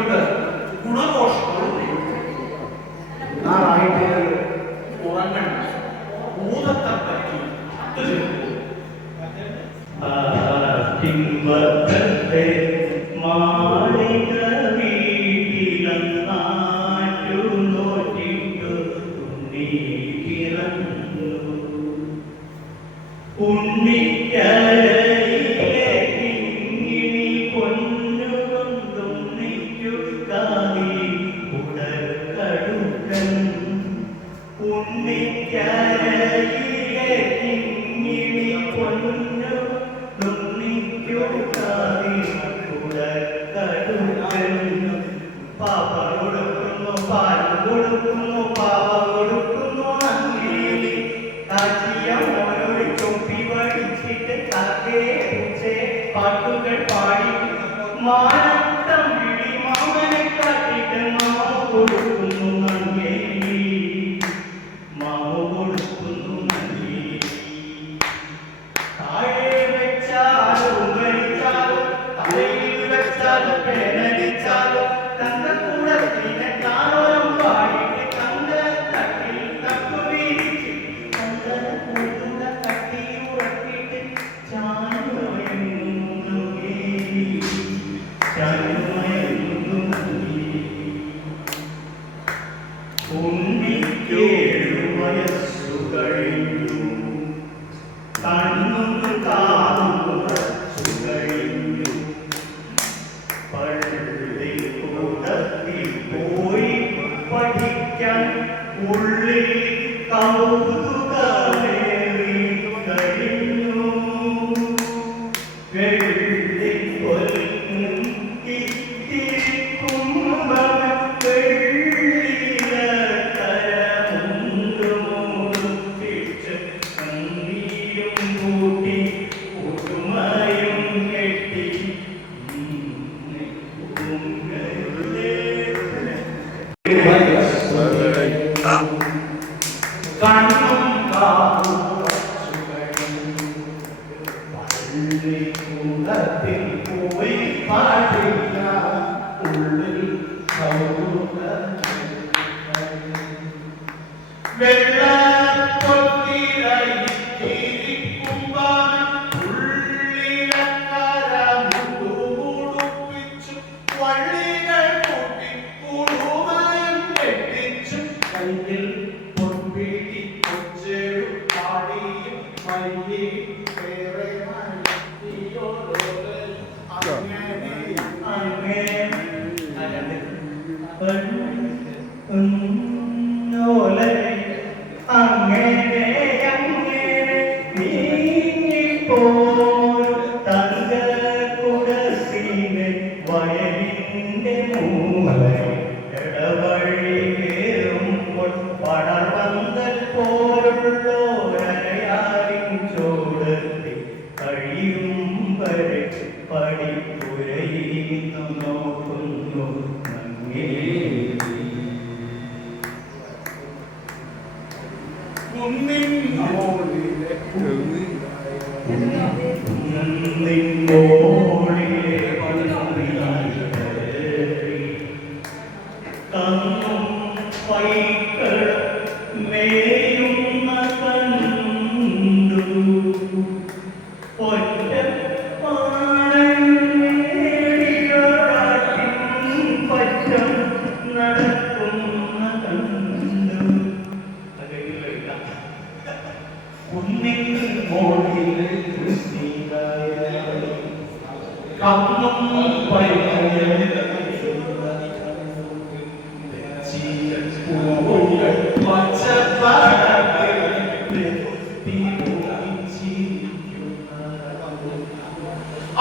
കൊണ്ട് ഗുണദോഷങ്ങളും നാളായിട്ട് ഉറങ്ങണ്ട. ഭൂതത്തെ പറ്റി അത് പിമ്പത്തെ മാളിക വീട്ടിലു നോറ്റിട്ടു ഉണ്ണി പിറന്നു ഉണ്ണിക്ക உள்ளத்தில் போய் பாடினான் உள்ளில் Señor.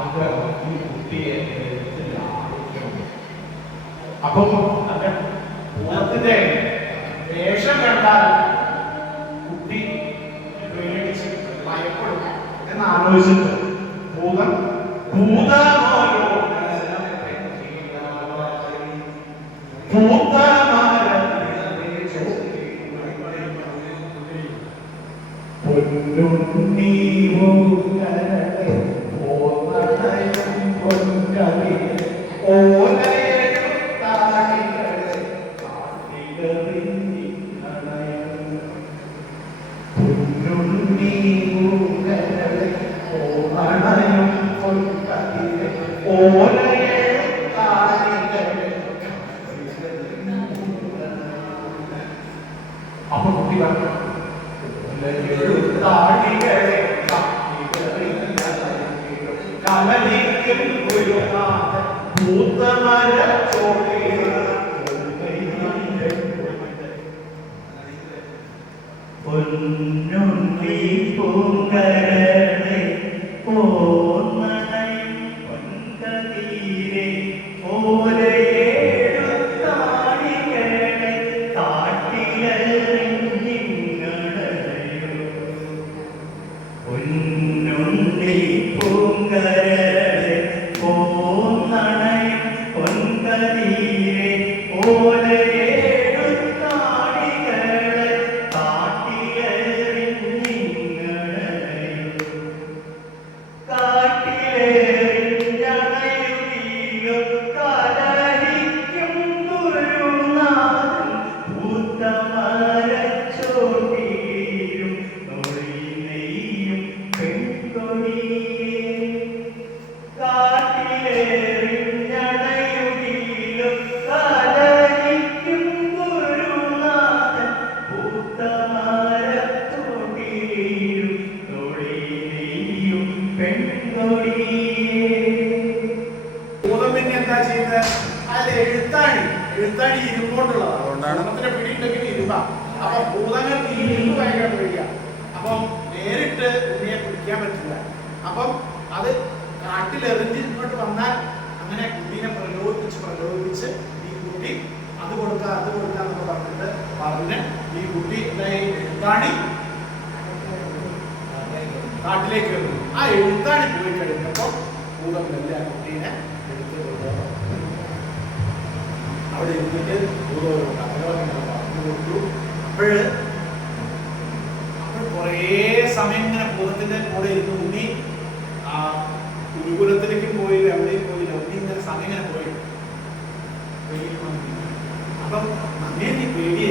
അവർക്ക് ഈ കുട്ടിയെ ലഭിച്ചില്ല അപ്പം തന്റെ പൂർത്തിന്റെ വേഷം കണ്ടാൽ കുട്ടി പേടിച്ച് ഭയപ്പെടും എന്ന് ആലോചിച്ചിട്ട് ഭൂതം ഭൂതമോരോ ഭൂത പൊന്നുണ്ണി പൂങ്കരളെ പോന്നണയും പൊൻകതിരെ ഓരേഴുത്താണികളെ കാട്ടിലെറിഞ്ഞിങ്ങളടയോ പൊന്നുണ്ണി പൂങ്കരളെ പോന്നണയും പൊൻകതിരെ ഓരേഴുത്താണികളെ ഇരുമ്പ അപ്പൊ ഭൂതങ്ങൾക്ക് ഈ ഇരുമ്പ് ഭയങ്കരമായിട്ട് വരിക. അപ്പം നേരിട്ട് ഉണ്ണിയെ പിടിക്കാൻ പറ്റില്ല. അപ്പം അത് കാട്ടിലെറിഞ്ഞ് ഇങ്ങോട്ട് വന്നാൽ അങ്ങനെ കുട്ടീനെ പ്രലോഭിപ്പിച്ച് പ്രലോഭിപ്പിച്ച് ഈ കുട്ടി അത് കൊടുക്ക അത് കൊടുക്ക എന്നൊക്കെ പറഞ്ഞിട്ട് പറഞ്ഞ് ഈ കുട്ടി എഴുത്താണി? കാട്ടിലേക്ക് വന്നു ആ എഴുത്താണി പോയി കഴിഞ്ഞപ്പോൾ ഭൂതം ആ കുട്ടീനെ എടുത്ത് കൊണ്ടുപോകും അവിടെ ഇരുന്നിട്ട് ഭൂതം കൊടുത്തു. അപ്പോഴ് അപ്പോൾ കുറേ സമയം ഇങ്ങനെ ഭൂതത്തിന്റെ കൂടെ ഇരുന്ന് ഉണ്ണി ആ ഗുരുകുലത്തിലേക്കും പോയില്ല എവിടെയും പോയില്ല ഉണ്ണി ഇങ്ങനെ സമയം ഇങ്ങനെ പോയി. അപ്പം അങ്ങനെ നീ പേടിയേ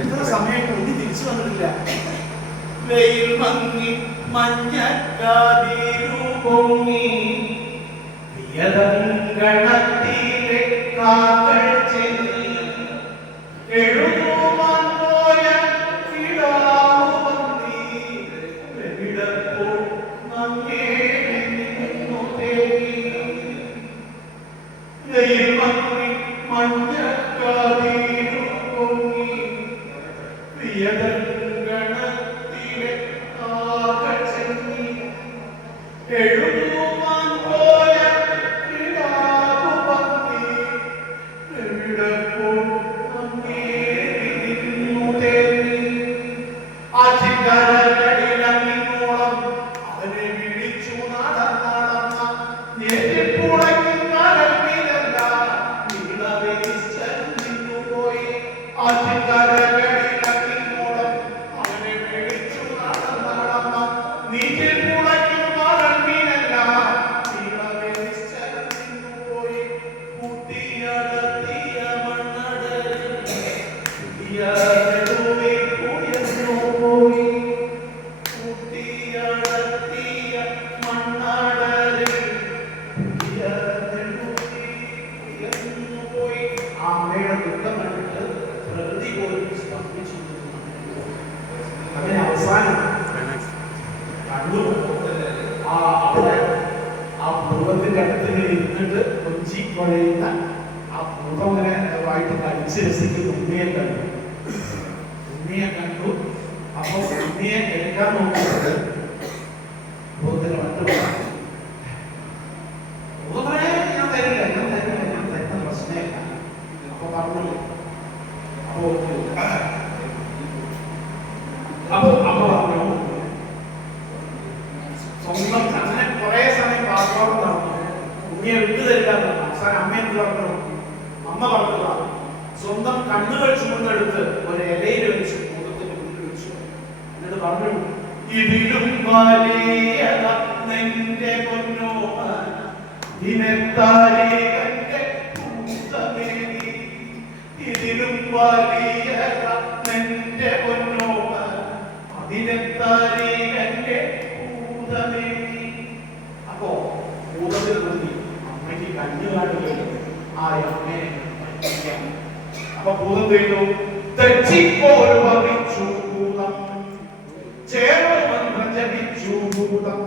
ഇത്ര സമയമായിട്ട് ഉണ്ണി തിരിച്ചു വന്നിട്ടില്ല. വെയിൽ മങ്ങി മഞ്ഞക്കാതിരു പൊങ്ങി പ്രിയതങ്കണത്തിലെ വായിട്ട് കഴിച്ച് രസിക്കുന്ന ഉണ്ണിയെ കണ്ടു. ഉണ്ണിയെ കണ്ടു. അപ്പൊ ഉണ്ണിയെ എടുക്കാൻ നോക്കുന്നത് പൂർവത്തിന് മറ്റു പൂർവമേ ഞാൻ തരില്ല ഞാൻ തരില്ല ഞാൻ തരുന്ന പ്രശ്നമില്ല. പറഞ്ഞു അപ്പോ അപ്പോ അപ്പൊ പറഞ്ഞു. സ്വന്തം അങ്ങനെ കുറെ സമയം പാസ്പോർട്ട് നടന്നു. ഉണ്ണിയെ വിട്ടു തരില്ല. അവസാനം അമ്മ എന്ത് പറഞ്ഞു? അമ്മ പറഞ്ഞതാ സ്വന്തം കണ്ണുകൾ ചുമന്നെടുത്ത് ഒരു ഇലയിൽ വെച്ച് മുഖത്തിന്റെ മുന്നിൽ വെച്ചു. എന്നിട്ട് പറഞ്ഞു ഇതിലും വലിയ നിന്റെ ഇതിലും വലിയ നിന്റെ പൊന്നോമ അതിനെത്താരേകന്റെ ഭൂതമേനി അപ്പോ ഭൂതത്തിൽ നിന്ന് അമ്മയ്ക്ക് കണ്ണുകാണുകയും ആ അപ്പൊ ഭൂതം ചെയ്തു തെച്ചിപ്പോൽ വഹിച്ചു ഭൂതം ചേർന്ന് ജപിച്ചു ഭൂതം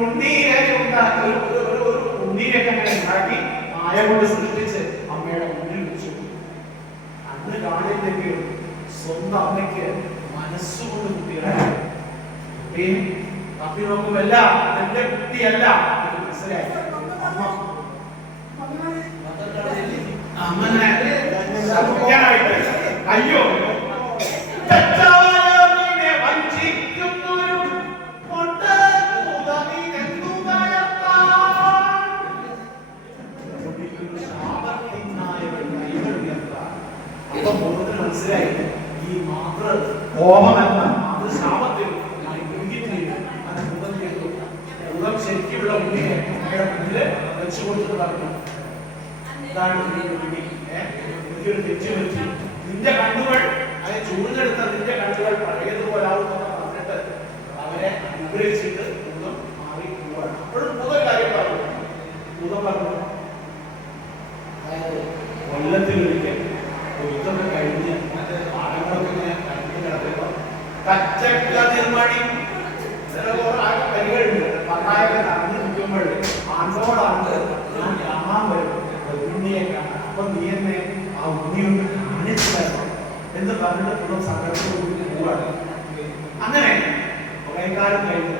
ഉണ്ണീരെ ഉണ്ടാക്കി ഒരു ഉണ്ണീരെയൊക്കെ അങ്ങനെ ഉണ്ടാക്കി മായ കൊണ്ട് സൃഷ്ടിച്ച് അമ്മയുടെ മുന്നിൽ വെച്ചു. അന്ന് കാണില്ലെങ്കിലും സ്വന്തം അമ്മയ്ക്ക് മനസ്സുകൊണ്ട് കുട്ടികളെ. കുട്ടി തപ്പി നോക്കുമല്ല എന്റെ കുട്ടിയല്ല. ശപിക്കാനായിട്ട് അയ്യോ എനിക്കൊരു തെറ്റ് പറ്റി. നിന്റെ കണ്ണുകൾ അതിനെ ചൂഴ്ന്നെടുത്ത നിന്റെ കണ്ണുകൾ പഴയതുപോലാവും എന്ന് പറഞ്ഞിട്ട് അവരെ അനുഗ്രഹിച്ചിട്ട് ഭൂതം മാറി പോവാണ്. അപ്പോഴും ഭൂതം കാര്യം പറഞ്ഞു. ഭൂതം പറഞ്ഞു. അതായത് കൊല്ലത്തിലൊരിക്കൽ യുദ്ധമൊക്കെ കഴിഞ്ഞ് പാടങ്ങളൊക്കെ ഇങ്ങനെ കഴിഞ്ഞ് കിടക്കുമ്പോൾ കച്ചക്ക നിർമ്മണി പരികളുണ്ട് പണ്ടായൊക്കെ നടന്ന് നിൽക്കുമ്പോൾ ആണ്ടോടാണ്ട് ഞാൻ കാണാൻ വരും ഒരു ഉണ്ണിയെ കാണാൻ അപ്പൊ നീ എന്നെ ആ ഉണ്ണിയൊന്ന് കാണിച്ചു തരണം എന്ന് കുടുംബം പോവാണ് അങ്ങനെ കുറെ കാലം കഴിഞ്ഞ്